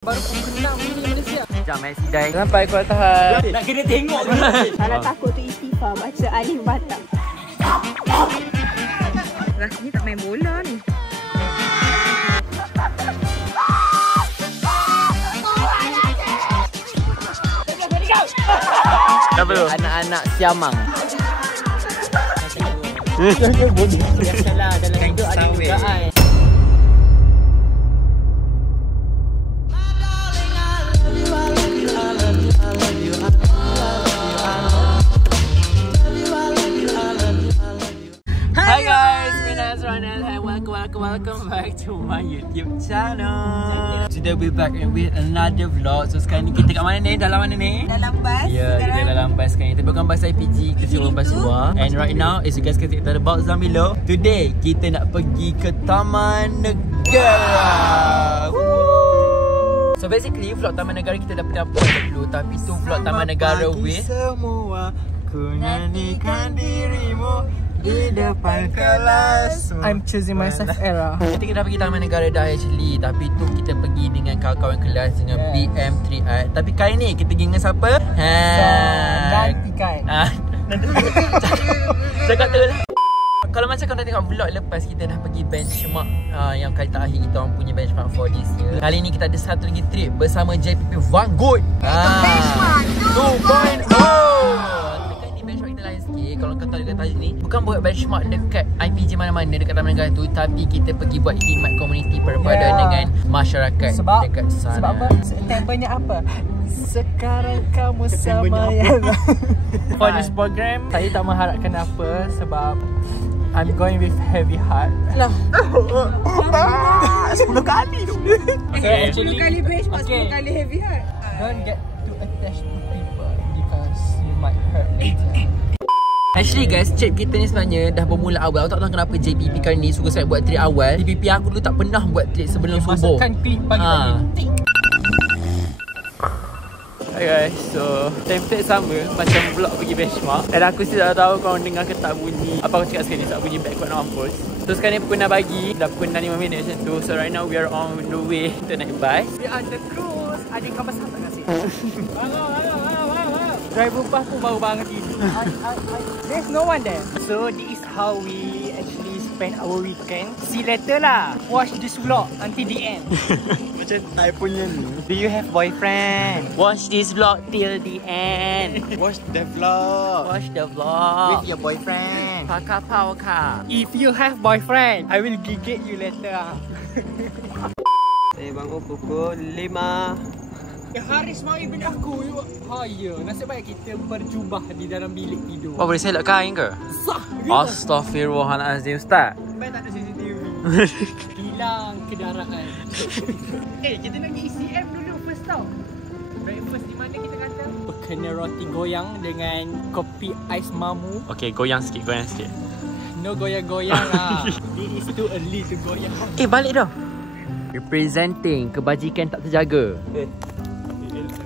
Baru kenal ni Malaysia. Sekejap Sidai. Sampai kuat tahan. Nak kena tengok ni. Kalau takut tu istighfar, baca Alif Batam. Rasanya tak main bola ni. Apa tu? Anak-anak siamang. Biasalah dalam hidup ada dugaan. Hi guys, Minas Ronald and welcome back to my YouTube channel. Today we back with another vlog. So sekarang ni kita kat mana ni? Dalam mana ni? Dalam bas. Ya, kita dalam bas sekarang ni. Kita bukan bas IPG, kita cuma bas luar. And right now, as you guys can see, kita ada box down below. Today, kita nak pergi ke Taman Negara. Woo! So basically, vlog Taman Negara kita dah pernah buat dulu. Tapi tu vlog Taman Negara with semua, ku nyanyikan dirimu di depan kelas. I'm choosing myself era. Kita dah pergi Taman Negara dah actually. Tapi tu kita pergi dengan kawan-kawan kelas dengan BM3I. Tapi kali ni kita pergi dengan siapa? Nantikan. Cakap tu lah. Kalau macam kau dah tengok vlog lepas, kita dah pergi benchmark yang kali terakhir kita orang punya benchmark for this year. Kali ni kita ada satu lagi trip bersama JPP Vanguard. Benchmark 2.0. Kita lain sikit. Kalau kau tahu dekat tajuk ni, bukan buat benchmark dekat IPG mana-mana dekat Taman Negara tu, tapi kita pergi buat khidmat komuniti perpaduan dengan masyarakat dekat sana. Sebab apa? Temanya apa? Sekarang kamu sama yang for this program, saya tak mengharapkan apa sebab I'm going with heavy heart. Lah. 10 kali tu. Okay, 10 kali benchmark, 10 kali heavy heart. Don't get too attached to people because you might hurt later. Actually guys, trip kita ni sebenarnya dah bermula awal. Aku tak tahu kenapa JPP kali ni suka sangat buat trip awal. JPP aku dulu tak pernah buat trip sebelum subuh. Masukkan klip pagi-pagi. Hi guys, so template sama macam vlog pergi benchmark. Dan aku sih tak tahu korang dengar ke tak bunyi apa aku cakap sekarang ni, tak bunyi backward mampus. So sekarang ni pukul 6 pagi, dah pukul 5 minit macam tu. So right now we are on the way to naik bus. We are the cruise. Adik kau pasal tak kasih? Halo. Driver bus pun baru bangun tidur. There's no one there. So this is how we actually spend our weekend. See later lah. Watch this vlog until the end. Macam I punya ni. Do you have boyfriend? Watch this vlog till the end. Watch the vlog Watch the vlog with your boyfriend. Paka pauka. If you have boyfriend, I will gigit you later. Saya bangun pukul 5. Haris mari benda aku. Ya, nasib baik kita berjubah di dalam bilik tidur. Apa boleh selak kain ke? Sah. Astaghfirullahalazim Ustaz. Baik tak ada CCTV. Hilang kedaraan. Kita nak pergi ECM dulu first tau. Breakfast di mana kita kata? Kena roti goyang dengan kopi ais mamu. Okay, goyang sikit. No goyang-goyang lah. It is too early to goyang. Balik dah. Representing kebajikan tak terjaga.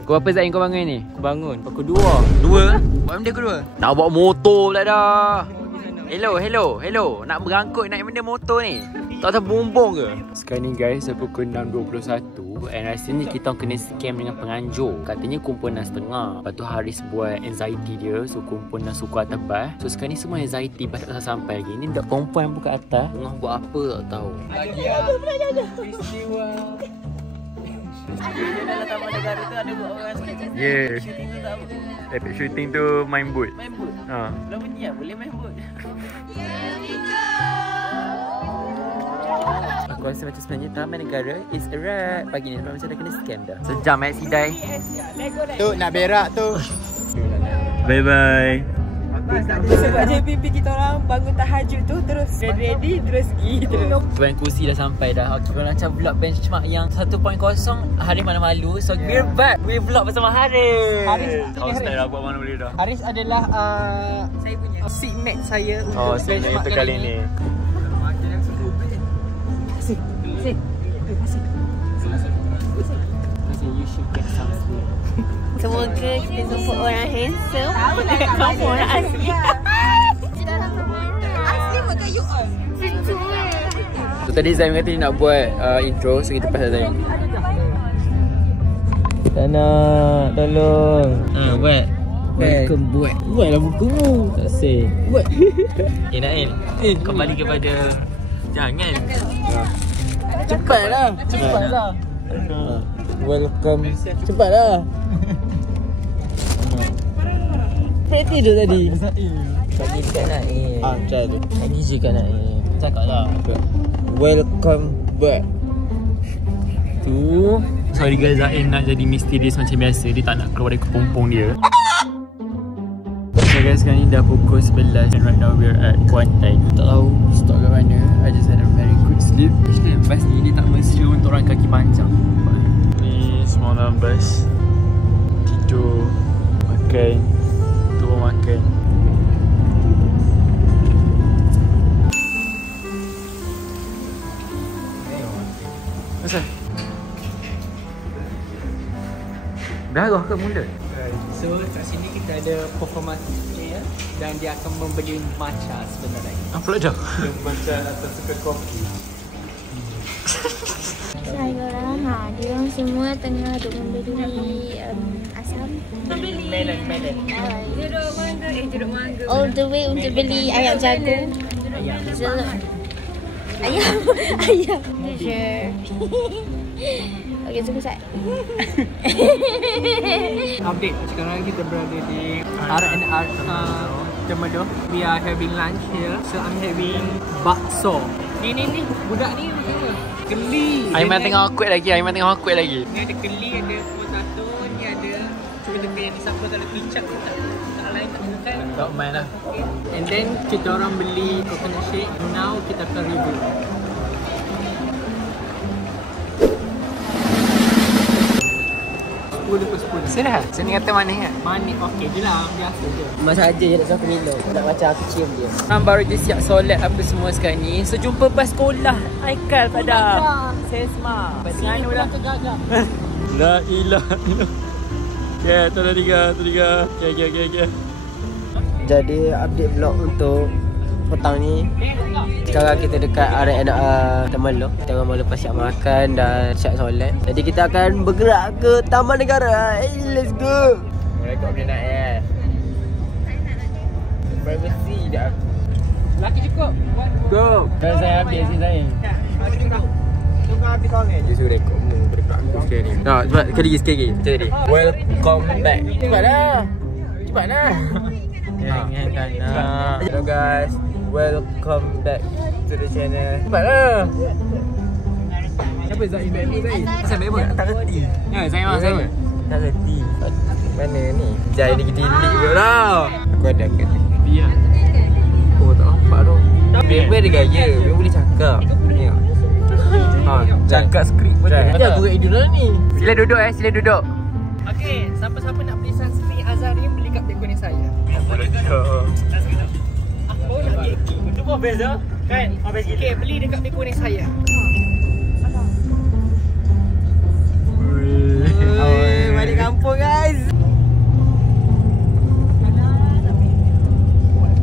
Kau apa Zain kau bangun ni? Aku bangun pukul 2. 2? Buat benda kedua? Nak bawa motor pula dah. Hello. Nak berangkut naik benda motor ni. Tak tahu bumbung ke? Sekarang ni guys, pukul 6.21 and rasanya kita kena scam dengan penganjur. Katanya kumpul 6.30. Lepas tu Haris buat anxiety dia, so kumpul 6 suku atas bas. So sekarang ni semua anxiety bas tak sampai lagi. Ni dak perempuan buka atas. Tengah buat apa tak tahu. Ada peristiwa. Dalam Taman Negara tu ada buat orang Yeah. shooting tu tak apa. Epic shooting tu main boat. Main boat. Belum bunyi lah, boleh main boat. Aku rasa macam sebenarnya Taman Negara is a wrap. Pagi ni macam dah kena scam dah. Sejam Sidai. Tu nak berak tu. Bye. Sebab JPP kita orang bangun tahajud tu terus get ready terus pergi terus. Tuan kursi dah sampai dah. Okay, macam vlog benchmark yang 1.0 hari malu-malu. So we're back. We vlog bersama Haris. Haris dah buat mana boleh dah. Haris adalah Saya punya seatmate saya untuk sebenarnya itu kali ni. You should get some sleep. semoga kita jumpa orang handsome. Kamu orang asli. Asli bukan you all. So tadi Zain kata dia nak buat intro, so kita pasal Zain. Tak nak, tolong. Buat. Welcome buat. Buatlah buku mu. Tak say. Buat. Nail, kembali kepada jangan. Cepatlah. Cepatlah. Welcome. Cepatlah. Pet tidur tadi. Tadi dekat Nail. Macam tu. Tadi je kat Nail. Cakaplah. Welcome back. Tu. Sorry guys, Zain nak jadi misterius macam biasa. Dia tak nak keluar dari kepompong dia. So guys, sekarang ni dah pukul 11 and right now we're at Kuantan. Tak tahu stop kat mana. I just had a very good sleep. Actually bus ni dia tak mesra untuk orang kaki panjang. Ni semua dalam bus. Tidur, makan, turun makan. Asal? Darah ke mulut? So kat sini kita ada performance player dan dia akan membeli matcha sebentar lagi. Apa pula dah? Macam atas suka kopi. Saya diorang semua tengah duk membeli asam. Melon. Duduk mangga. All the way untuk beli ayam jagung. Ayam. Sure. Okay, tunggu sekejap. Update, sekarang kita berada di R&R Temeloh. We are having lunch here. So I'm having bakso. Ni budak ni macam mana? Keli. Aiman tengok awkward lagi. Ni ada keli, ada potato, ni ada cuba tengok yang ni siapa tak ada kicap ke tak? Tak lain tak bukan. Tak main lah. Okay. And then kita orang beli coconut shake. Now kita akan review. Sudah? Sini kata manis kan? Manis okey je lah, biasa je. Masa aja je nak aku minum. Nak macam aku cium dia. Orang baru je siap solat apa semua sekarang ni. So jumpa bas sekolah Aikal pada Sesma. Dengan ulang kegagah. La ilaha illallah. Ya, tu dah tiga. Okay. Jadi update vlog untuk petang ni. Sekarang kita dekat R&R Temeloh. Kita orang lepas siap makan dan siap solat. Jadi kita akan bergerak ke Taman Negara. Hey, let's go. Mereka boleh nak privacy dah. Laki cukup. Go. Kan saya habis ni saya. Tunggu habis kau ni. Dia suruh rekod mu dekat aku sekali ni. Nah, cepat sekali lagi. Macam tadi. Welcome back. Cepatlah. Hello guys. Welcome back to the channel. Cepatlah. Siapa Zain baik Zain? Asal baik pun? Tak reti. Ya, Zain mana Zain? Tak reti. Mana ni? Jai ni kita delete pula tau. Aku ada kat sini. Biar. Oh, tak nampak tu. Member ada gaya. Member boleh cakap. Tengok. Cakap skrip pun. Macam aku kat Idul ni. Sila duduk. Okey, siapa-siapa nak beli sunscreen Azarium beli kat teko ni saya. Boleh dah. Oh, nak kek. Itu pun best dah. Kan? Best gila. Okey, beli dekat teko ni saya. Balik kampung guys.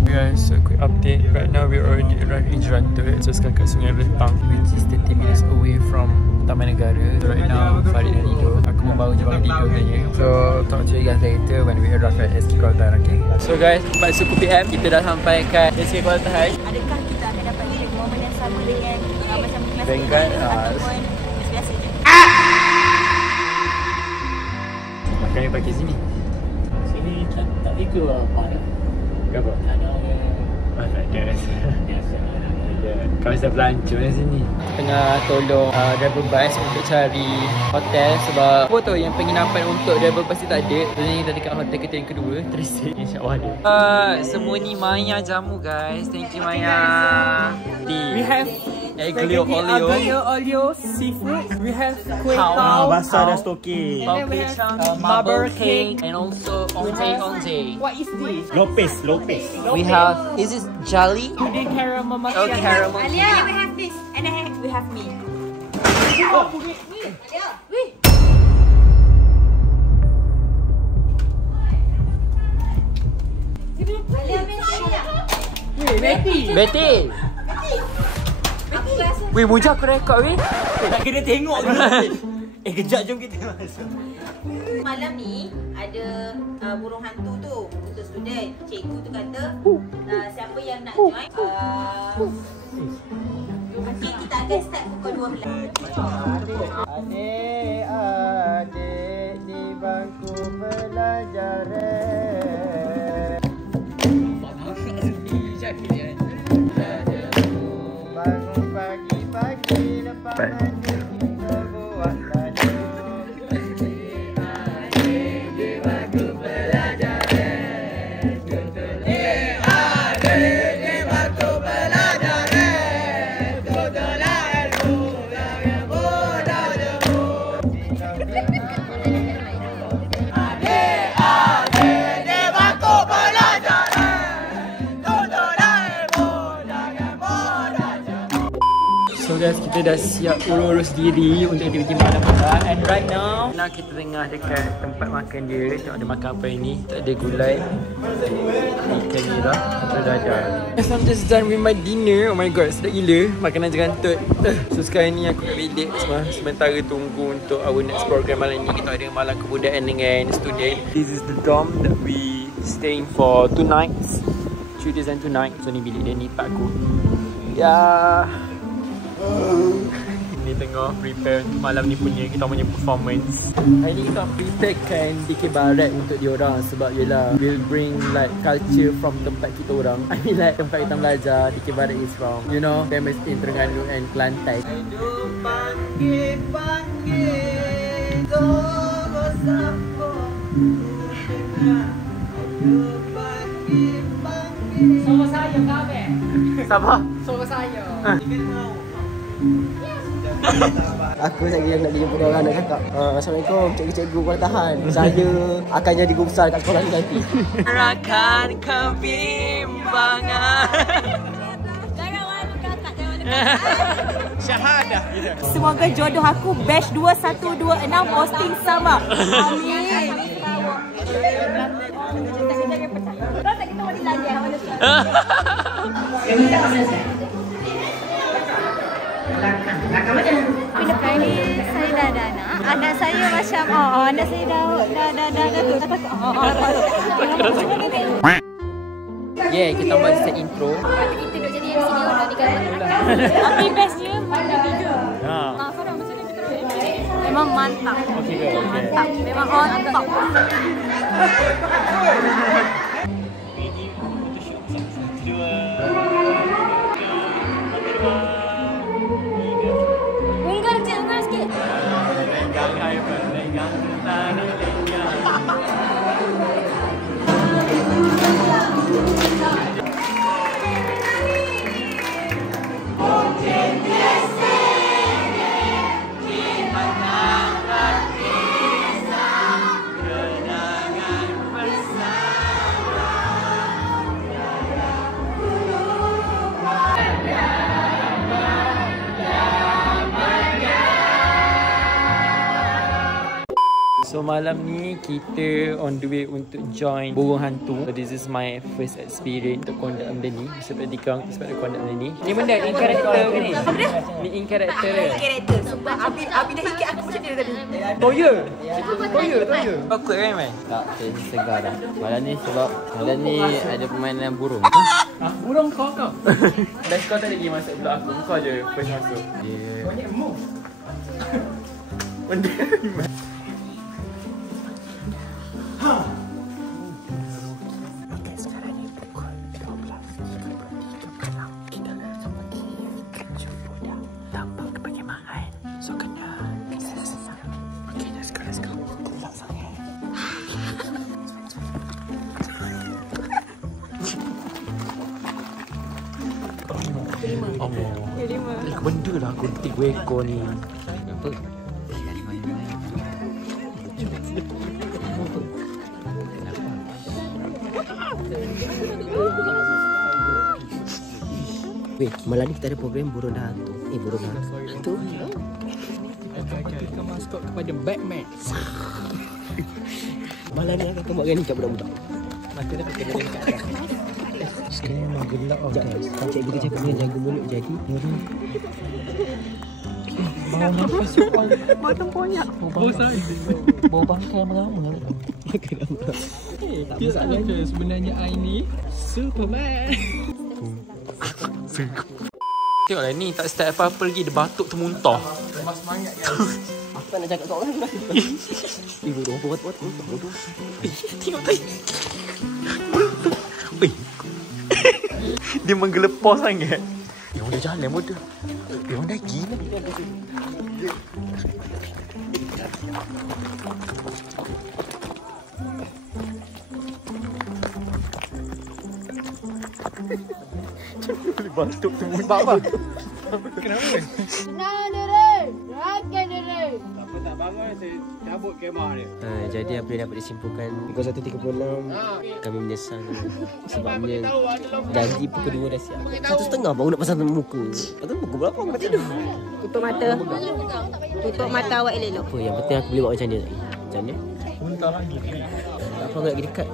Guys, so quick update. Right now we already arrived in Jerantut. So sekarang kat Sungai Retang, which is 30 minutes away from Taman Negara. So right now Farid dah tidur. Aku pun baru je bangun tidur tadi. So talk to you guys later when we arrive at SK Kuantan, okay? So guys, 4 suku PM kita dah sampai kat SK Kuantan. Adakah kita akan dapat momen yang sama dengan macam kelas Bengkat, ataupun biasa je? Makan yang pakai sini. Sini tak tiga lah. Kenapa? Tak ada. Tak ada. Kawasan pelancong di sini. Tengah tolong driver bus untuk cari hotel sebab apa tahu yang penginapan untuk driver bus ni tak ada. Jadi kita dekat hotel kita yang kedua. Tersik insya-Allah ada. Semua ni Maya jamu guys. Thank you Maya. We have Aglio olio seafood. We have kuih tau. Basah dah stoki. Marble cake. and also onte. What is this? Lopez. We have, is this jelly? Today caramel Oh, macchiato. caramel. Alia, we have this and then we have me. Betty. Weh, mujah aku rekod weh. Nak kena tengok dulu. Kejap, jom kita masuk. Malam ni ada burung hantu tu untuk student. Cikgu tu kata siapa yang nak join mungkin kita akan start pukul 12. Adik-adik di bangku belajar. Bangun pagi-pagi lepas mandi kita buat laju. Adik di bangku belajar. Adik di bangku belajar. Tutuplah ilmu yang mudah jemu. Adik-adik di bangku belajar. So guys, kita dah siap urus diri untuk aktiviti malam kita. And right now kita tengah dekat tempat makan dia. Tengok ada makan apa ini. Tak ada gulai, ikan nira, atau dadar. Yes, I'm just done with my dinner. Oh my god, sedap gila. Makanan jerantut. So sekarang ni aku kat bilik semua. Sementara tunggu untuk our next program malam ni. Kita ada malam kebudayaan dengan student. This is the dorm that we staying for 2 nights. 3 days and 2 nights. So ni bilik dia ni, pak aku. Ya. Ni tengah prepare malam ni punya kita punya performance. Hari ni kita preparekan DK Barat untuk diorang sebab yelah we'll bring like culture from tempat kita orang. I mean like tempat kita belajar. DK Barat is from, you know, famous in Terengganu and Kelantan. Aduh panggil-panggil tolong siapa. Aduh panggil-panggil. Sama saya kabe. Siapa? Sama saya. Aku lagi yang nak jumpa orang nak cakap Assalamualaikum cikgu-cikgu boleh tahan. Saya akan jadi guru besar kat sekolah ni nanti. Rakan kebimbangan. Syahadah gitu. Semoga jodoh aku batch 2126 posting sama. Amin. Bila kali saya dah ada anak, anak saya macam anak saya dah tu. Yeah, kita buat set intro. Kita duduk jadi MC dia orang ni kan. Tapi bestnya mana tiga. Farah macam ni kita memang mantap. Mantap. Memang on top. Unggal sikit. So malam ni kita on the way untuk join burung hantu. So this is my first experience untuk conduct benda ni. Seperti kau sebab conduct benda ni. Ni benda in character ke ni? Apa dia? Ni in character ke? Karakter. Sebab Abi dah ikat aku macam dia tadi. Toya. Toya. Takut kan main? Tak, saya segar dah. Malam ni sebab malam ni ada permainan burung. Burung kau. Dan kau tak ada pergi masuk blok aku. Kau je first masuk. Dia Banyak move. Benda ni. Benda lah gunting ekor ni. apa? Weh, malam ni kita ada program burung dah hantu. Burung dah hantu. Kita maskot kepada Batman. Malam ni akan buat gani kat budak-budak. Maka dah kena dekat atas. Sekarang memang gelap guys. Cikgu kita cakap jaga mulut jadi. Bau tempoyak. Bau bangkai meramal. Tak saja sebenarnya I ni Superman. Tengoklah ni tak start apa-apa lagi. Dia batuk termuntah. Lepas semangat guys. Aku tak nak cakap kat orang. Ibu dah buat. Tengok tu. Dia menggelepar sangat. Dia dah jalan bodoh. Dia dah gila. Batuk termuntah apa? Kenapa? Senang dere. Rakan dere. Siapa tak bangun saya cabut kemah dia. Jadi apa yang dapat disimpulkan pukul 1.36 kami menyesal sebabnya janji pukul 2 dah siap. 1:30 baru nak pasang muka. Lepas pukul berapa aku nak tidur? Tutup mata. Tutup mata awak elok. Apa yang penting aku boleh buat macam ni lagi. Macam ni? Muntah lagi. Tak apa, aku nak pergi dekat.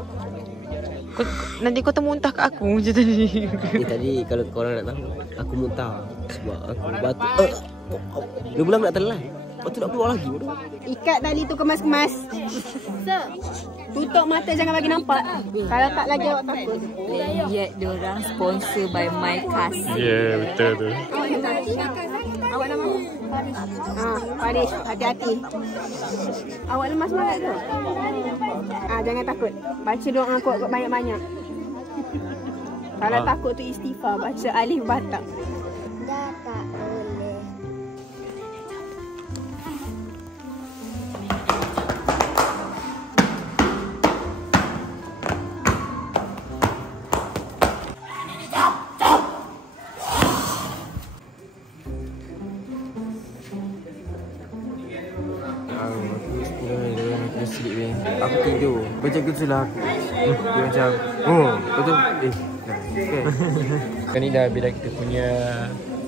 Nanti kau termuntah kat aku macam tadi. Tadi kalau korang nak tahu, aku muntah sebab aku batuk. 2 bulan aku nak telan. Lepas tu nak keluar lagi. Ikat tali tu kemas-kemas. Tutup mata jangan bagi nampak. Kalau tak lagi awak takut. Lihat diorang sponsor by My Cast. Ya, betul tu. Awak nama? Faris. Hati-hati. Awak lemas sangat ke? Jangan takut. Baca doa kuat banyak-banyak. Kalau takut tu istighfar. Baca alif batak. Dah tak boleh. Aku tidur. Macam tu lah aku. Dia macam betul. Kan ni dah bila kita punya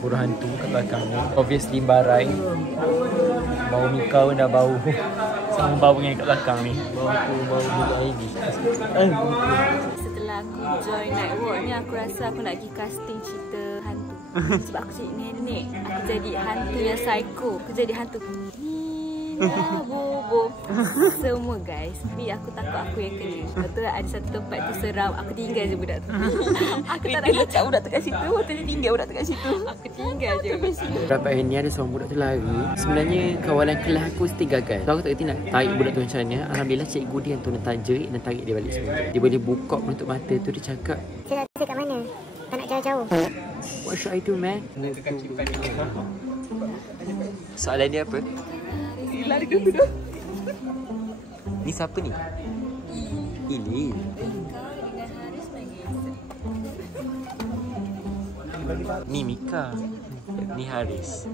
buruh hantu kat belakang ni. Obviously barai. Bau Mika pun dah bau. Sama bau yang kat belakang ni. Bau minyak air ni. Setelah aku join Night Walk ni, aku rasa aku nak pergi casting cerita hantu. Sebab aku jadi nenek. Aku jadi hantu yang psycho. Aku jadi hantu. Bobo. Semua guys. Tapi aku takut aku yang kena. Betul ada satu tempat tu seram. Aku tinggal je budak tu. Aku tak nak kacau budak tu kat situ. Waktu dia tinggal budak tu kat situ. Aku tinggal je. Dapat hari ni ada seorang budak tu lari. Sebenarnya kawalan kelas aku mesti gagal. So aku tak kerti nak tarik budak tu macam mana. Alhamdulillah cikgu dia yang tu nak jerit dan tarik dia balik semua. Dia boleh buka penutup mata tu. Dia cakap, Saya kat mana? Tak nak jauh-jauh. what should I do, man? Soalan dia apa? Ni siapa ni? Ilin. Ni Mika. Ni Haris.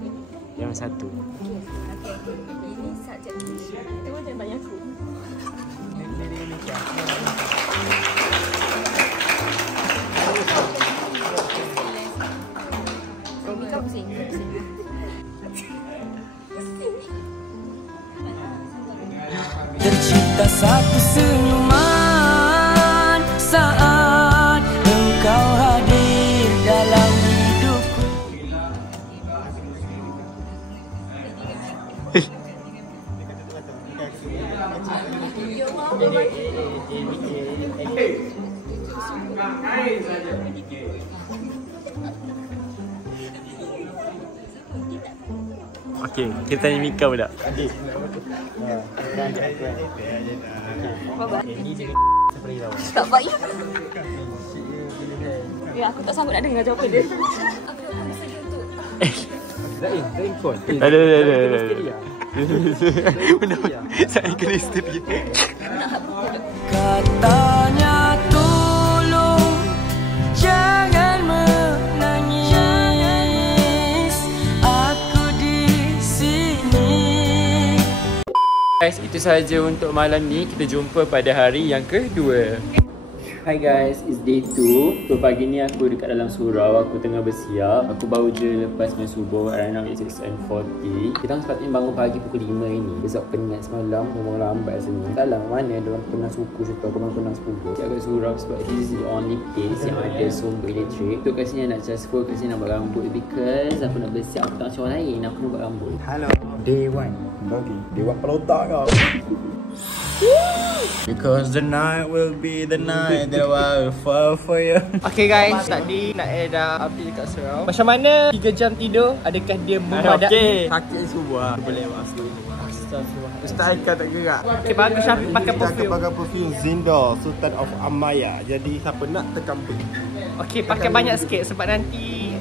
Yang satu. Ini subjek. Itu pun jangan tanya aku. Mika pusing. Tercipta satu senyuman saat engkau hadir dalam hidupku. Okey, kita tanya Mika pula. Adik. Tak baik. Ya, aku tak sanggup nak dengar jawapan dia. Ada. Benar. Saya kena isteri. Katanya tolong jangan menangis. Aku di sini. Guys, itu sahaja untuk malam ni. Kita jumpa pada hari yang kedua. Hi guys, it's day 2. So pagi ni aku dekat dalam surau. Aku tengah bersiap. Aku baru je lepas main subuh. Right now it's 6:40. Kita sepatutnya bangun pagi pukul 5 ini. Besok penat semalam, memang lambat rasanya. Salah mana dalam penang suku situ. Aku memang penang 10. Siap kat surau sebab this is the only place yang ada sumber elektrik. Untuk kat sini nak charge phone, kat sini nak buat rambut. Because aku nak bersiap, aku tak macam lain. Aku nak buat rambut. Hello. Day 1. Bagi. Day 1 pelotak kau. Because the night will be the night that I will fall for you. Okay guys, tadi nak ada update dekat surau. Macam mana 3 jam tidur? Adakah dia memadai? Sakit subuh. Boleh masuk. Astagfirullah. Ustaz Aika tak gerak. Okay, bagus Syafiq pakai perfume. Pakai perfume Zindor, Sultan of Amaya. Jadi siapa nak tekan pun. Okay, pakai banyak sikit sebab nanti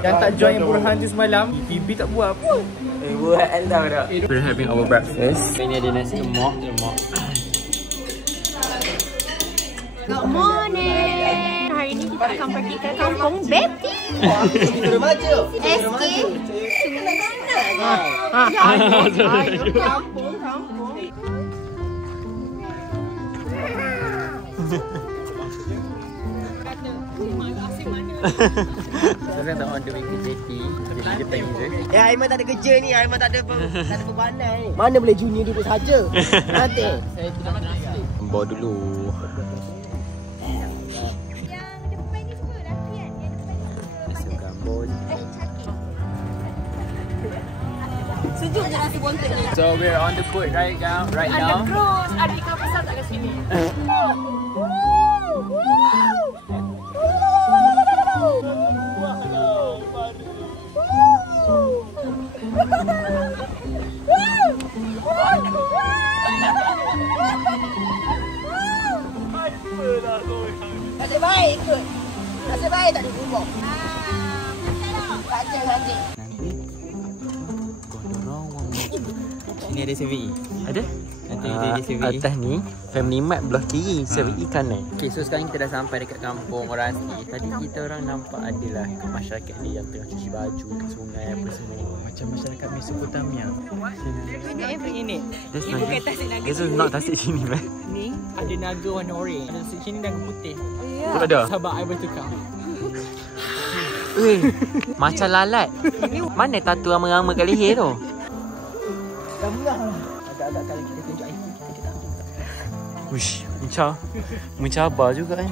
yang tak join yang Burhan tu semalam, Bibi tak buat apa. We're having our breakfast. Ini ada nasi lemak. Good morning. Hari ni kita akan pergi ke kampung Betty. SK. Kampung. Sekarang tak on the way ke JT. Jadi kita pergi je. Aiman tak ada kerja ni, Aiman tak ada bebanan ni. Mana boleh junior duduk saja. Nanti saya tidak nak sleep. Bawa dulu. Sejuk je rasa bontot ni. So we're on the boat right now. Ada cruise, ada ikan besar tak kat sini. Nasib baik ikut. Nasib baik tak ada bubuk. Tak ada nanti. Sini ada CVE. Ada? Nanti ada CVE. Atas ni Family Mart belah kiri, CVE kanan. Okay, so sekarang kita dah sampai dekat kampung orang asli. Tadi kita orang nampak adalah masyarakat ni yang tengah cuci baju kat sungai apa semua. Macam masyarakat Mesopotamia. Ini. This is not Tasik sini, man. Ni ada naga warna orange. Ada sini naga putih. Tu ada. Sabar, I bertukar. Macam lalat. Mana tatu rama-rama kat leher tu? Agak-agak kalau kita tunjuk iPhone kita tak tunjuk. Wish, mencabar juga kan.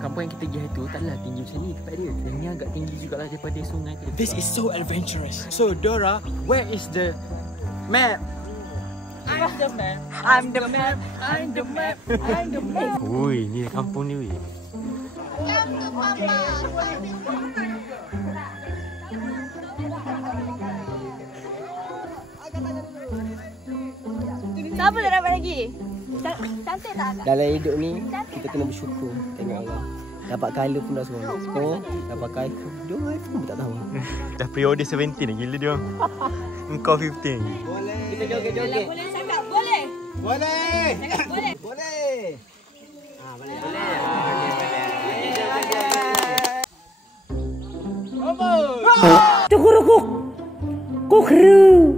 Kampung yang kita pergi tu taklah tinggi macam ni tempat dia. Dan ni agak tinggi jugalah daripada sungai tu. This is so adventurous. So Dora, where is the map? I'm the map. I'm the map. I'm the map. I'm the map. Ui, ni kampung ni weh. Siapa dah dapat lagi? Cantik tak agak? Dalam hidup ni kita kena bersyukur. Tengok Allah. Dapat colour pun dah semua. Oh, dapat iPhone. Dia iPhone pun tak tahu. Dah pre-order 17 dah gila dia. Engkau 15. Boleh. Kita joget-joget. Boleh cakap? Boleh? Boleh. Cakap boleh? Boleh. Boleh. Tukurukuk. Kukru.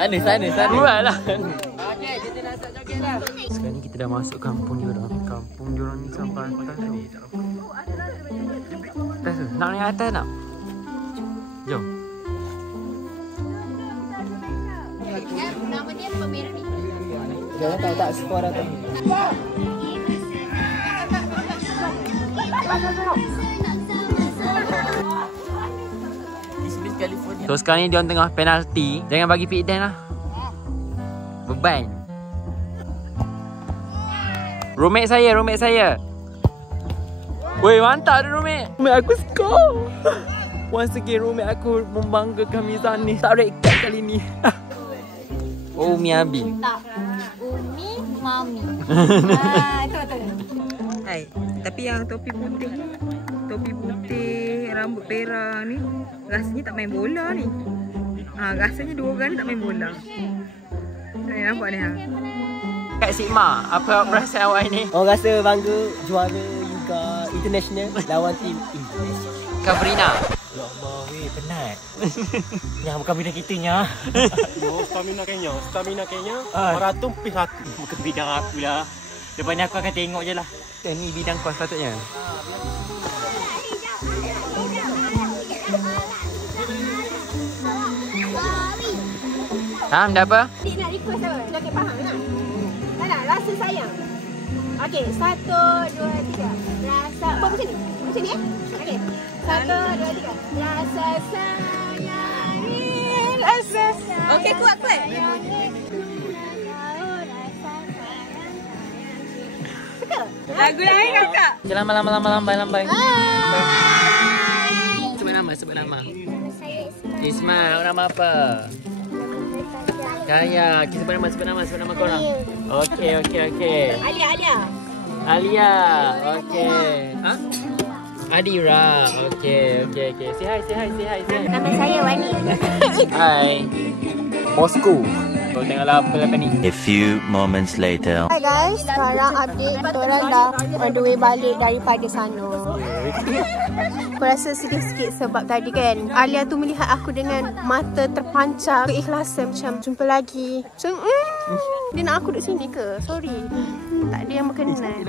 Sana. Buatlah. Okey, kita nak start joget dah. Sekarang ni kita dah masuk kampung diorang. Kampung diorang ni sampai atas tu. Atas tu. Nak naik atas tak? Jom. Nama dia pemerah ni. Jangan tahu tak skor atau So sekarang ni diorang tengah penalti. Jangan bagi Fikdan lah. Beban. Roommate saya. Weh, mantap tu roommate. Roommate aku score. Once again roommate aku membanggakan Mizan ni. Tak red card kali ni. Oh, Miabi. Tak. Umi, Mami. Itu betul. Hai, tapi yang topi putih, rambut perang ni rasanya tak main bola ni. Rasanya dua orang ni tak main bola. Nampak ni ha. Kak Sigma, apa perasaan awak ni? orang rasa bangga juara Yuga International lawan tim Indonesia. Kabrina. Ya Allah, weh penat. Ya, bukan bidang kitanya. Yo, stamina kayaknya. Stamina kayaknya. Ah. 100 pis 1. Bukan bidang aku lah. Depan ni aku akan tengok je lah. Ni bidang kau sepatutnya. Faham dah apa? Dik nak request apa? Dah okay, faham tak? Tak nak, rasa sayang. Okey, 1, 2, 3. Rasa, buat macam ni. Macam ni Okey. 1, 2, 3. Rasa sayang ni, rasa sayang. Okey, kuat. Lagu lain kakak. Jalan lambai. Sebut nama. Ismail, awak nama apa? Kaya. Kita sebut nama korang. Okey. Alia. Okey. Ha? Adira. Okey. Say hi. Nama saya Wani. Hai. Bosku. Kau tengoklah apa lepas ni. A few moments later. Hai guys, sekarang update korang dah on the way balik daripada sana. Aku rasa sedih sikit sebab tadi kan Alia tu melihat aku dengan mata terpancar keikhlasan macam jumpa lagi. Macam dia nak aku duduk sini ke? Sorry. Tak ada yang berkenan.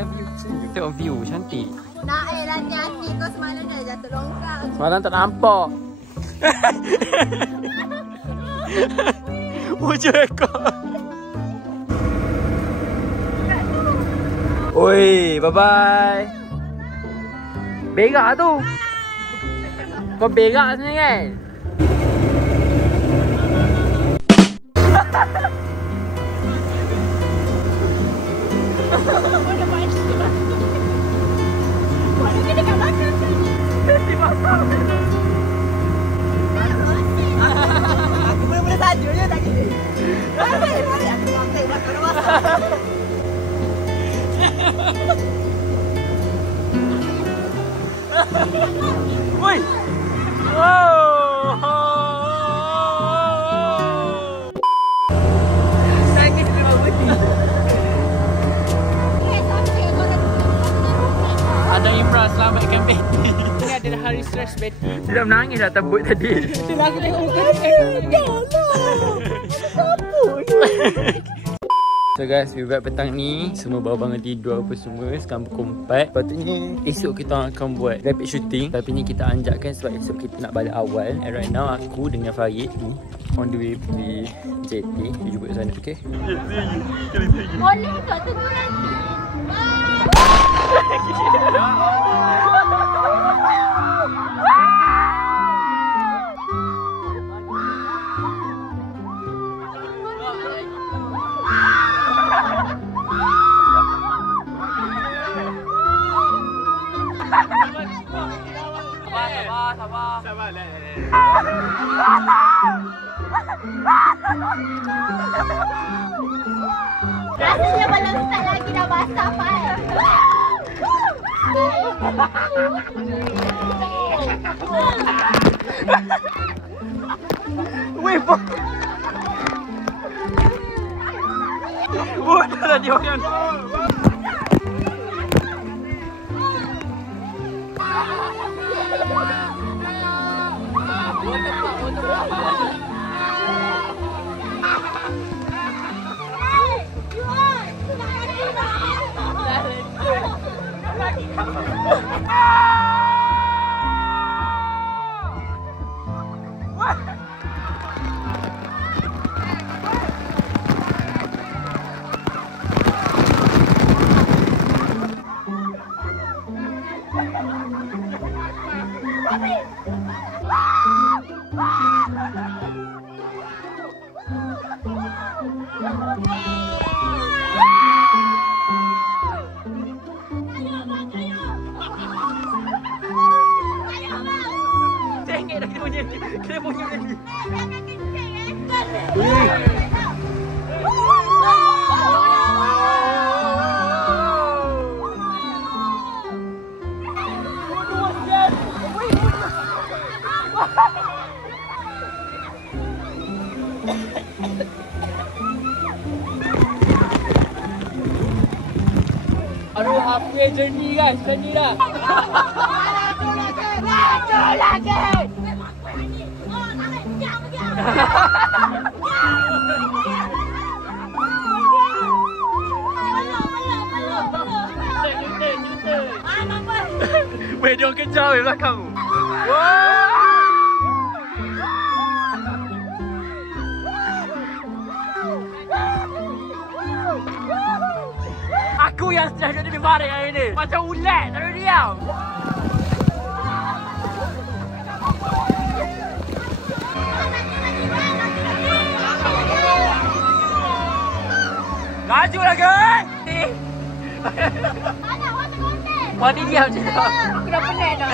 Tengok view cantik. Nak hati kau semalam dah jatuh longkang. Semalam tak nampak. Wujud ekor. Oi, bye-bye. Berak tu. Kau berak sini kan? Aku boleh saja je tak kira. Woi. Wow. Sakit memang betul. Ada Imran selamatkan Betty. Ini adalah hari stres Betty. Dia menangis dah tebut tadi. Itulah aku tengok muka dia. So guys, we back petang ni. Semua baru bangun tidur apa semua. Sekarang pukul 4. Patutnya esok kita akan buat rapid shooting. Tapi ni kita anjakkan sebab esok kita nak balik awal. And right now aku dengan Farid ni on the way pergi JT. Kita jumpa kat sana, okay? Boleh tak tunggu nanti? Rasanya belum start lagi dah basah Fahad. Weh, bodoh lah dia orang. Aduh, apa journey guys? Journey dah. Weh, dia orang kejar weh belakang tu. Aku yang sedang jadi baring hari ni. Macam ulat, tak boleh diam. Laju lah guys. Mati diam je dah. Aku dah penat dah.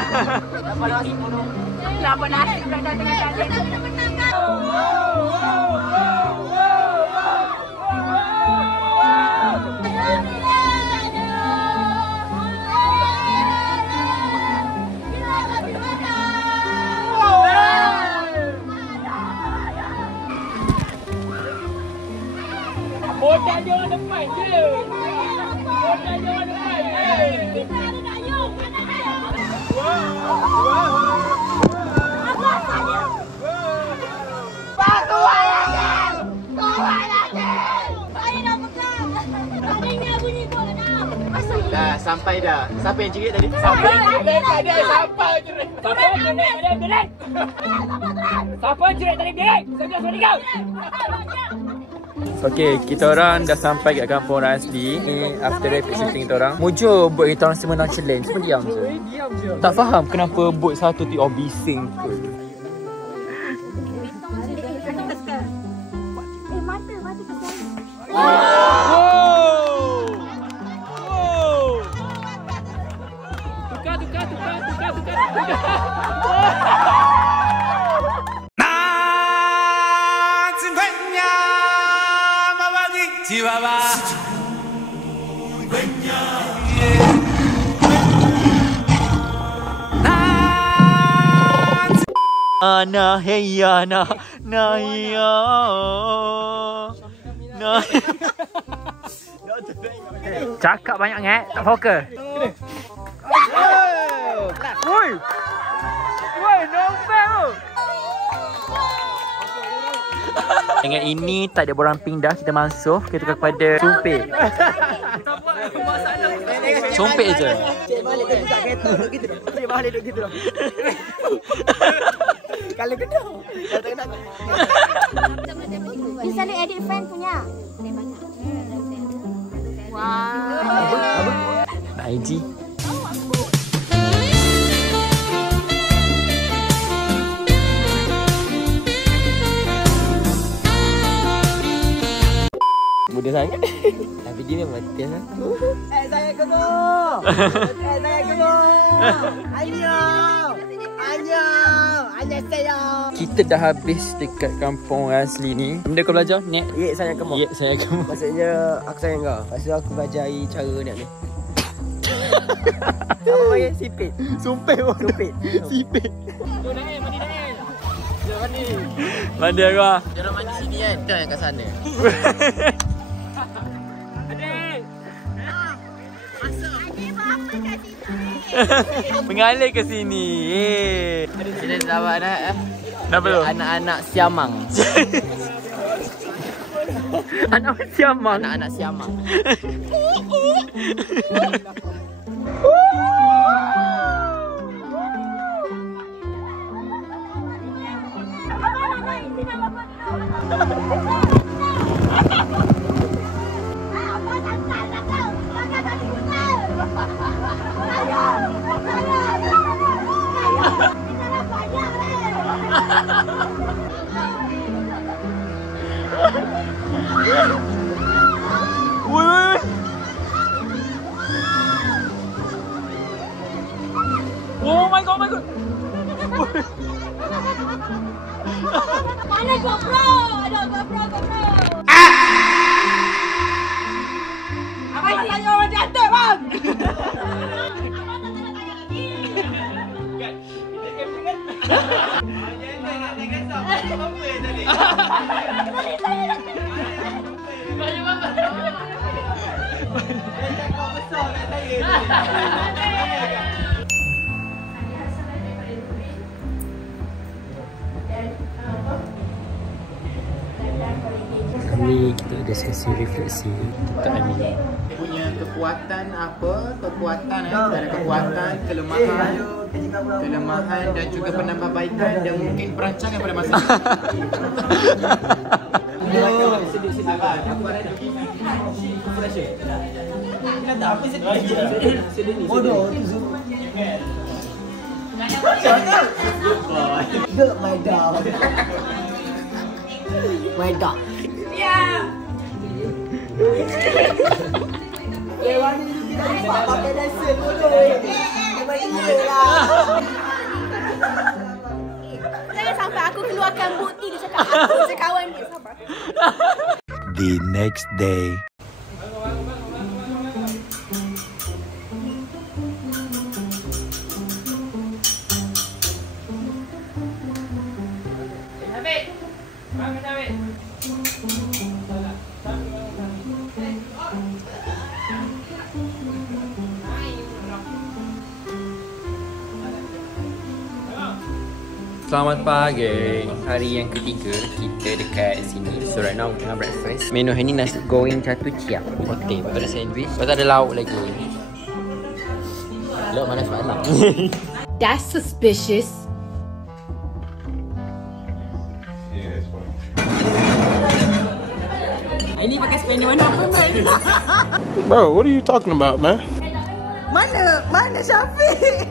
Dapat nasi burung. Dapat nasi dah tengah jalan. Botak dia orang depan je. Botak dia orang depan je. Kita ada dayung. Mana dayung? Batu ayam. Tuhan lagi. Saya nak pegang. Tadinya bunyi bola dah. Dah sampai dah. Siapa yang jerit tadi? Sampai jerit tadi. Siapa jerit? Siapa jerit? Siapa jerit tadi? Jerit. Sebelah suara kau. Okay, kita orang dah sampai kat kampung Rasli. Ni after rapid shooting kita orang. Mujur buat kita orang semua challenge. Cuma diam je. Tak faham kenapa bot satu tu bising ke. Ana heya na ya na. Cakap banyak ngat, tak fokus. Woi. Woi, nombor. Dengan ini tak ada borang pindah, kita masuk, kita tukar kepada sumpit. Sumpit je. Cik balik tu buka kereta duduk gitu. Cik balik duduk gitu. Kalau kena. Kalau tak kena. Ni selalu edit friend punya. Wow. Apa? Nak IG. Mudah sangat. Tapi dia memang mati lah. Saya kena. Saya kena. Anya. Saya. Kita dah habis dekat kampung Rasli ni. Benda kau belajar? Nek? Yek saya kena. Yek saya kena. Maksudnya aku sayang kau. Lepas tu aku bajai cara nak ni. Apa panggil? Sipit. Sumpit pun. Sipit. Sipit. Jom naik, mandi naik. Jom mandi. Mandi aku lah. Dia orang mandi sini kan? Kita yang kat sana. Adik. Mengalir ke sini. Sini dapat anak Kenapa tu? anak-anak siamang. Anak siamang. Anak-anak siamang. Woi. Oh my god, oh my god. Mana GoPro? Ada GoPro. Apa saya orang jatuh bang? diskusi refleksi tentang anime. Punya kekuatan apa? Kekuatan kita ada kekuatan, kelemahan dan juga penambahbaikan dan mungkin perancangan pada masa ini. Bodoh tu. My dog. My dog. Ya. Pakai dasar bodoh ni. Memang iyalah. Jangan sampai aku keluarkan bukti dia cakap aku sekawan dia. Sabar. The next day. Selamat pagi. Hari yang ketiga kita dekat sini. So right now kita breakfast. Menu hari ni nasi goreng catu ciap. Okey, lepas ada sandwich. Lepas ada lauk lagi. Lauk mana semalam? That's suspicious. Ini pakai spender mana apa man? Bro, what are you talking about, man? Mana Syafiq?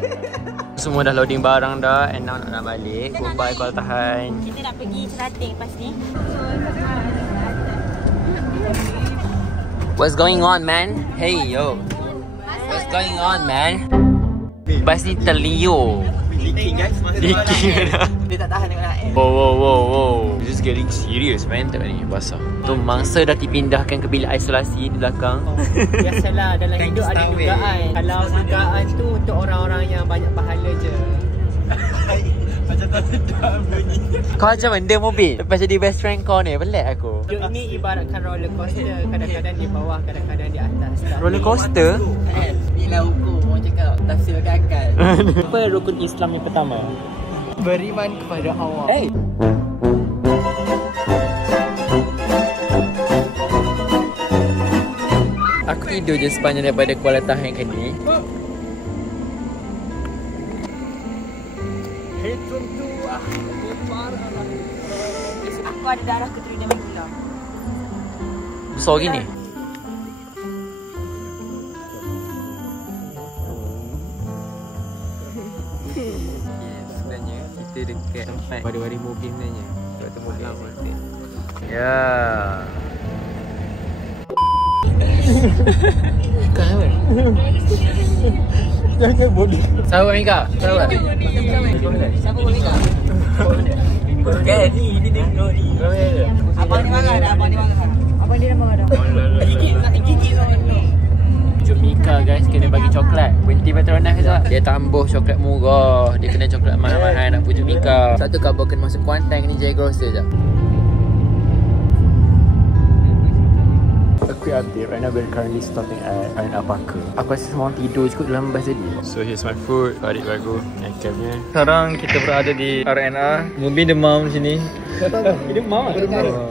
Semua dah loading barang dah. And now nak balik. Goodbye Kuala Tahan. Kita nak pergi Cerating lepas ni. What's going on, man? Hey, yo. What's going on, man? Bas ni terliur. Leaking guys. Leaking dah. Dia tak tahan dengan air. Wow. This is getting serious, man. Tengok ni, basah. Tu mangsa dah dipindahkan ke bilik isolasi di belakang. Biasalah dalam hidup ada dugaan. Kalau dugaan tu untuk orang-orang yang banyak pahala je. Macam tak sedap bunyi. Kau macam mana mobil? Lepas jadi best friend kau ni, pelik aku. Hidup ni ibaratkan roller coaster. Kadang-kadang di bawah, kadang-kadang di atas. Roller coaster? Inilah hukum. Orang cakap tafsir akal. Apa rukun Islam yang pertama? Beriman kepada Allah. Hey. Aku tidur je sepanjang daripada Kuala Tahan ke ni. Aku ada darah keturunan Megula. Besar gini. Sebenarnya kita dekat tempat wari-wari mobil sebenarnya. Waktu mobil lama. Ya. Kenapa? Jangan body. Sawak ni kak? Sawak? Siapa boleh tak? Kan ni tengok ni. Abang ni marah dah, abang ni marah. Abang dia dah marah dah. Gigit sama tu. Pujuk Mika guys, kena bagi coklat. Berhenti Petronas ke tak? Dia tambuh coklat murah. Dia kena coklat mahal-mahal nak pujuk Mika. Satu kau kena masuk Kuantan ni Jaya Grocer je. A quick update, right now we're currently stopping at Arena Parker. Aku rasa semua orang tidur cukup dalam bas tadi. So here's my food, adik baru, campnya. Sekarang kita berada di RNA. Mubin demam sini. Demam.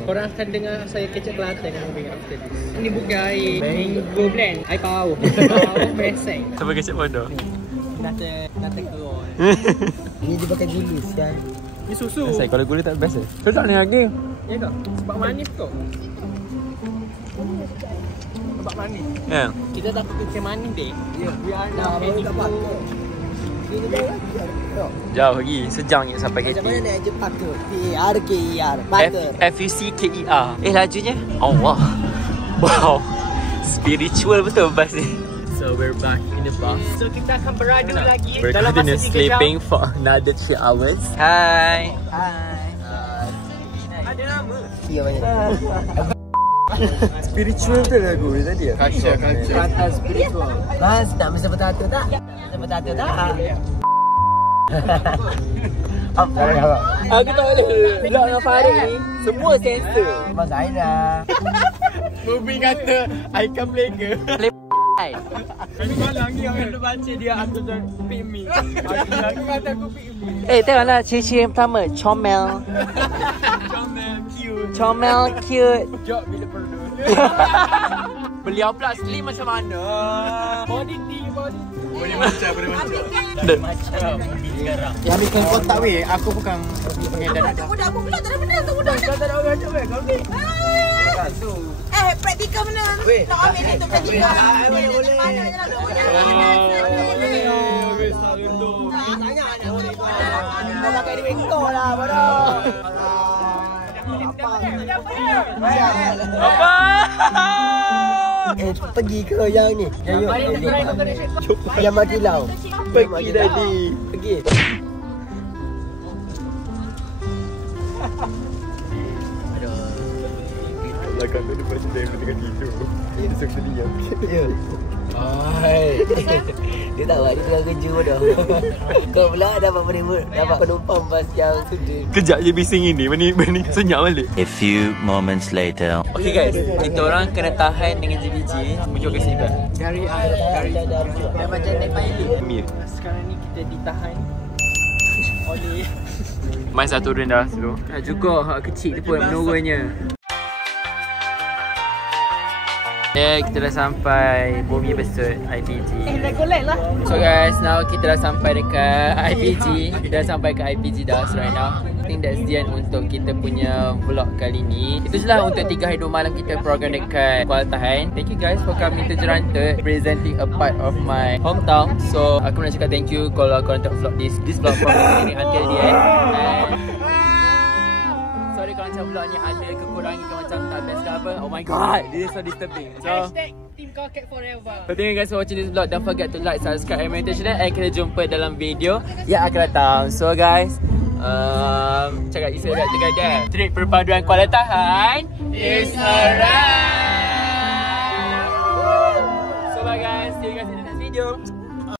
Korang akan dengar saya kecek Kelantan dengan Mubin after this. Ini bukan air mango blend. Air pau. Pau meseng. Siapa kecek bodoh? Nata keluar. Ini dia pakai gula kan. Ini susu. Saya kalau gula tak best. Sedap ni lagi. Ya kak? Sebab manis kok. Sebab manis. Ya. Kita tak pakai manis deh. Ya, we are now ready for. Jauh lagi, sejam je sampai KT. Macam mana nak Jepang tu? P-R-K-E-R Parker. F-U-C-K-E-R. Lajurnya Allah. Wow. Spiritual betul bas ni. So we're back in the bus. So kita akan beradu lagi We're dalam masa 3 jam. sleeping for another 3 hours. Hi. Ada nama. Ya banyak. Spiritual tu lagu ni tadi ya? Kaca. Kata spiritual. Mas, nak mesti bertato tak? Mesti bertato tak? Apa? Aku tak boleh. Vlog dengan Farid ni semua sensor. Mas Aida. Movie kata I can play ke? Hi. Kami malang ni yang kena baca dia atau pick me. Aku kata aku pick me. Tengoklah ciri-ciri yang pertama, comel. Comel, cute. Comel cute. Beliau pula slim macam mana? Body body. Boleh macam. Yang bikin kotak weh, aku bukan pengedar. Budak aku pula tak ada benda tu budak. Kau tak ada orang tu kau ni. Praktikal mana? Tak ambil ni tu praktikal. Boleh. Mana je lah duk Kau pakai di bengkok lah, bodoh. Apa? Pergi ke yang ni? Yang Makilau. Pergi tadi. Pergi. Belakang tu depan saya tengah tidur. Dia suka diam. Ya. Dia tahu dia tengah kerja bodoh. Kau pula dapat penumpang bas yang sudah. Kejap je bising ini, bani senyap balik. A few moments later. Okay guys, kita orang kena tahan dengan JBG. Tunjuk kat sini kan. Dari dah macam naik pilot. Sekarang ni kita ditahan oleh Mai satu turun dah slow. tak juga hak kecil tu pun menurunnya. Kita dah sampai Bumi Besut IPG. Golek lah. So guys, now kita dah sampai dekat IPG. Kita dah sampai ke IPG dah right now. I think that's the end untuk kita punya vlog kali ni. Itu je lah untuk 3 hari 2 malam kita program dekat Kuala Tahan. Thank you guys for coming to Jerantut, presenting a part of my hometown. So aku nak cakap thank you kalau korang tengok vlog this vlog from the beginning until the end. Sorry kalau macam vlog ni ada kekurangan ke macam tak best ke apa. Oh my god, this is so disturbing. So Team Cocket forever. so thank you guys for watching this vlog. Don't forget to like, subscribe and mention and kita jumpa dalam video yang akan datang. So guys, cakap isi dekat together. Trip perpaduan Kuala Tahan is around. So bye guys, see you guys in the next video.